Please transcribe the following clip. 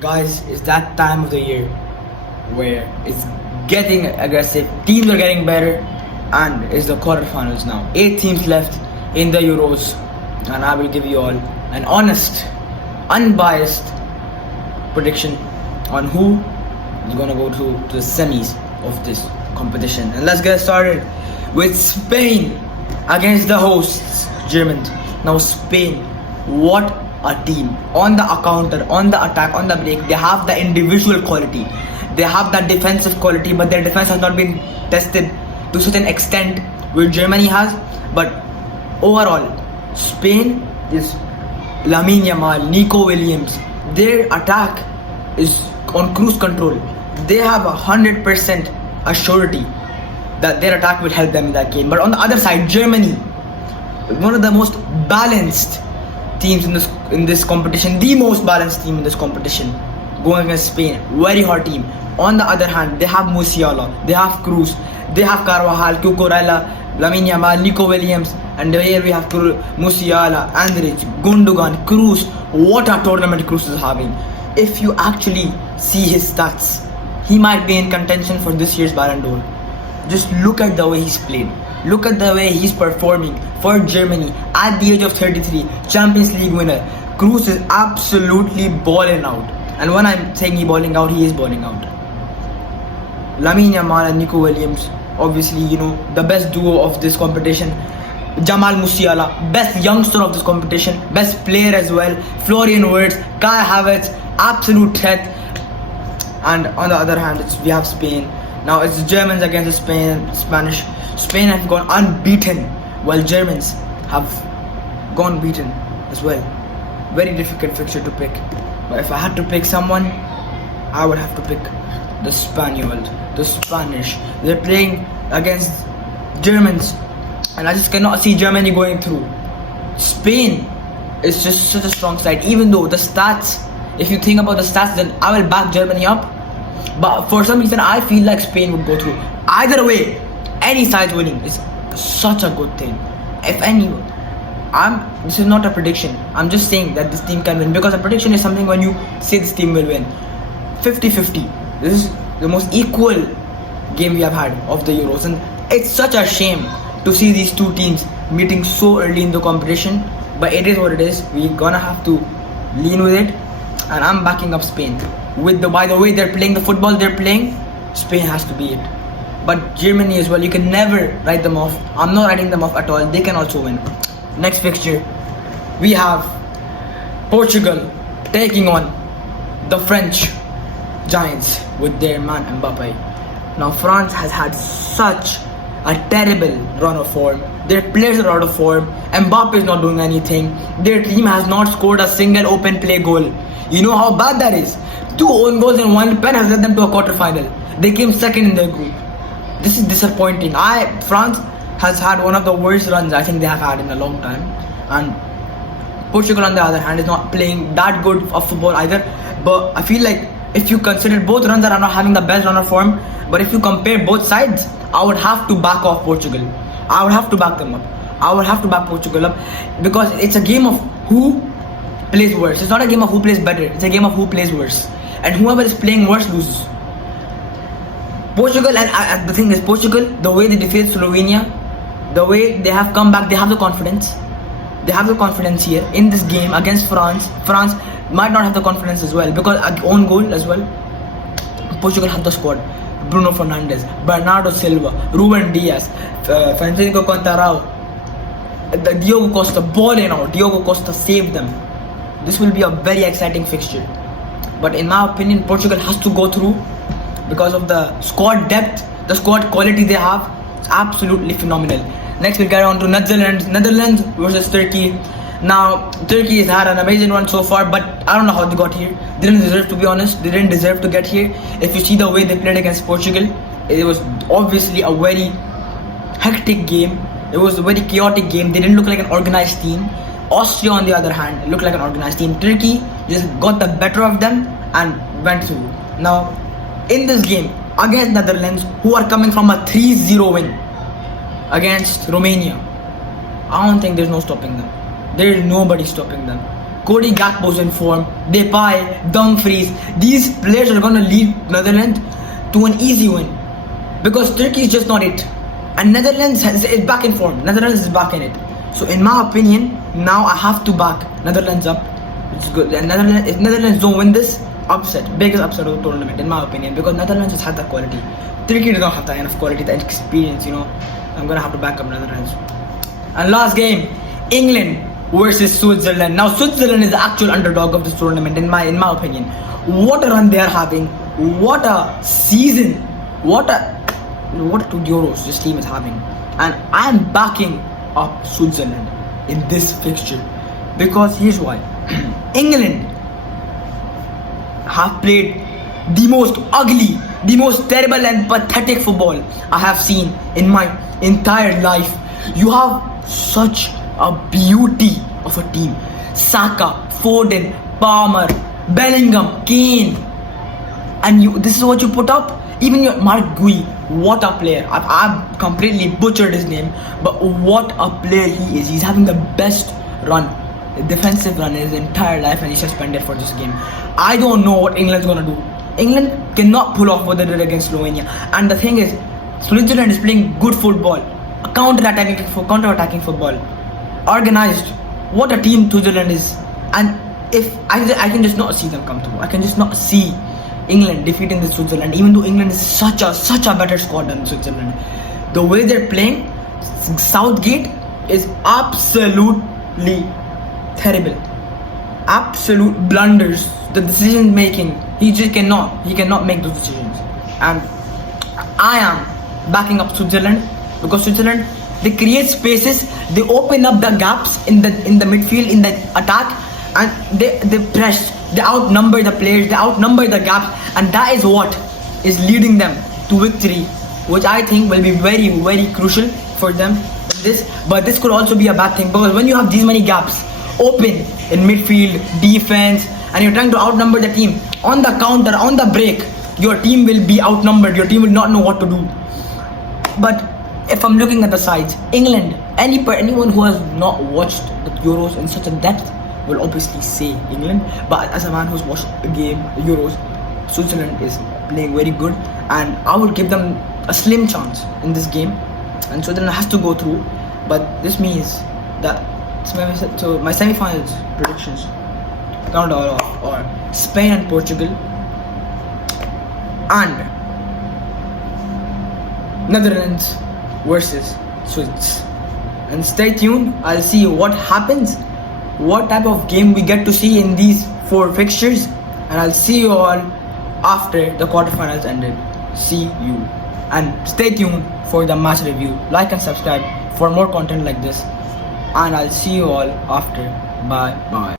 Guys, it's that time of the year where it's getting aggressive, teams are getting better, and it's the quarterfinals now. 8 teams left in the Euros, and I will give you all an honest, unbiased prediction on who is gonna go to the semis of this competition. And let's get started with Spain against the hosts, Germans. Now, Spain, what a team. On the counter, on the attack, on the break, they have the individual quality. They have that defensive quality, but their defense has not been tested to such an extent where Germany has. But overall, Spain is Lamine Yamal, Nico Williams. Their attack is on cruise control. They have 100% a surety that their attack will help them in that game. But on the other side, Germany, one of the most balanced teams in this competition, the most balanced team in this competition, going against Spain, very hard team. On the other hand, they have Musiala, they have Cruz, they have Carvajal, Cucurella, Lamine Yamal, Nico Williams, and here we have Musiala, Andrich, Gundogan, Cruz. What a tournament Cruz is having! If you actually see his stats, he might be in contention for this year's Ballon d'Or. Just look at the way he's played. Look at the way he's performing for Germany at the age of 33, Champions League winner. Cruz is absolutely balling out. And when I'm saying he's balling out, he is balling out. Lamine Yamal and Nico Williams, obviously, the best duo of this competition. Jamal Musiala, best youngster of this competition, best player as well. Florian Wirtz, Kai Havertz, absolute threat. And on the other hand, we have Spain. Now it's the Germans against the Spanish. Spain have gone unbeaten, while Germans have gone beaten as well. Very difficult fixture to pick. But if I had to pick someone, I would have to pick the Spaniards, the Spanish. They're playing against Germans, and I just cannot see Germany going through. Spain is just such a strong side. Even though the stats, if you think about the stats, then I will back Germany up. But for some reason, I feel like Spain would go through. Either way, any side winning is such a good thing. If any, this is not a prediction. I'm just saying that this team can win, because a prediction is something when you say this team will win. 50-50. This is the most equal game we have had of the Euros, and it's such a shame to see these two teams meeting so early in the competition. But it is what it is. We're gonna have to lean with it, and I'm backing up Spain. By the way they're playing, the football they're playing, Spain has to be it. But Germany as well, you can never write them off. I'm not writing them off at all. They can also win. Next fixture, we have Portugal taking on the French Giants with their man Mbappe. Now France has had such a terrible run of form. Their players are out of form. Mbappe is not doing anything. Their team has not scored a single open play goal. You know how bad that is. 2 own goals and 1 pen has led them to a quarterfinal. They came second in their group. This is disappointing. France has had one of the worst runs I think they have had in a long time. And Portugal, on the other hand, is not playing that good of football either. But I feel like if you consider both runs are not having the best run of form, but if you compare both sides, I would have to back off Portugal. I would have to back them up. I would have to back Portugal up, because it's a game of who plays worse. It's not a game of who plays better. It's a game of who plays worse. And whoever is playing worse loses. Portugal, and the thing is, Portugal, the way they defeated Slovenia, the way they have come back, they have the confidence. They have the confidence here in this game against France. France might not have the confidence as well, because own goal as well. Portugal have the squad. Bruno Fernandes, Bernardo Silva, Ruben Diaz, Francisco Contarao, Diogo Costa balling out. Diogo Costa saved them. This will be a very exciting fixture. But in my opinion, Portugal has to go through because of the squad depth, the squad quality they have. It's absolutely phenomenal. Next we'll get on to Netherlands versus Turkey. Now, Turkey has had an amazing run so far, but I don't know how they got here. They didn't deserve, to be honest. They didn't deserve to get here. If you see the way they played against Portugal, it was obviously a very hectic game. It was a very chaotic game. They didn't look like an organized team. Austria, on the other hand, looked like an organized team. Turkey just got the better of them and went through. Now, in this game against Netherlands, who are coming from a 3-0 win against Romania, I don't think there's no stopping them. There is nobody stopping them. Cody Gakpo's in form, Depay, Dumfries. These players are going to lead Netherlands to an easy win. Because Turkey is just not it. And Netherlands is back in form. Netherlands is back in it. So in my opinion, now I have to back Netherlands up. It's good. And if Netherlands don't win this, upset. Biggest upset of the tournament in my opinion. Because Netherlands has had the quality. Turkey does not have that enough quality, that experience, I'm going to have to back up Netherlands. And last game, England versus Switzerland. Now Switzerland is the actual underdog of this tournament in my opinion. What a run they are having. What a season. What two Euros this team is having. And I am backing up Switzerland in this fixture. Because here's why. England have played the most ugly, the most terrible and pathetic football I have seen in my entire life. You have such a beauty of a team. Saka, Foden, Palmer, Bellingham, Kane. And this is what you put up? Even your Mark Gui, what a player. I've completely butchered his name, but what a player he is. He's having the best run, defensive run in his entire life, and he's suspended for this game. I don't know what England's gonna do. England cannot pull off what they did against Slovenia. And the thing is, Switzerland is playing good football, counter-attacking football, organized. What a team Switzerland is. And if I can just not see them come through. I can just not see England defeating the Switzerland, even though England is such a better squad than Switzerland. The way they're playing, Southgate is absolutely terrible. Absolute blunders. The decision making, he cannot make those decisions. And I am backing up Switzerland because Switzerland, they create spaces, they open up the gaps in the midfield, in the attack, and they press. They outnumber the players, they outnumber the gaps, and that is what is leading them to victory, which I think will be very, very crucial for them. But this could also be a bad thing, because when you have these many gaps open in midfield, defense, and you're trying to outnumber the team, on the counter, on the break, your team will be outnumbered, your team will not know what to do. But if I'm looking at the sides, England, anyone who has not watched the Euros in such a depth will obviously say England, but as a man who's watched the game, the Euros, Switzerland is playing very good, and I would give them a slim chance in this game, and Switzerland has to go through. But this means that so my semi-finals predictions, Canada or Spain and Portugal, and Netherlands versus Swiss. And stay tuned, I'll see what happens, what type of game we get to see in these 4 fixtures, and I'll see you all after the quarterfinals ended. See you, and stay tuned for the match review. Like and subscribe for more content like this, and I'll see you all after. Bye bye.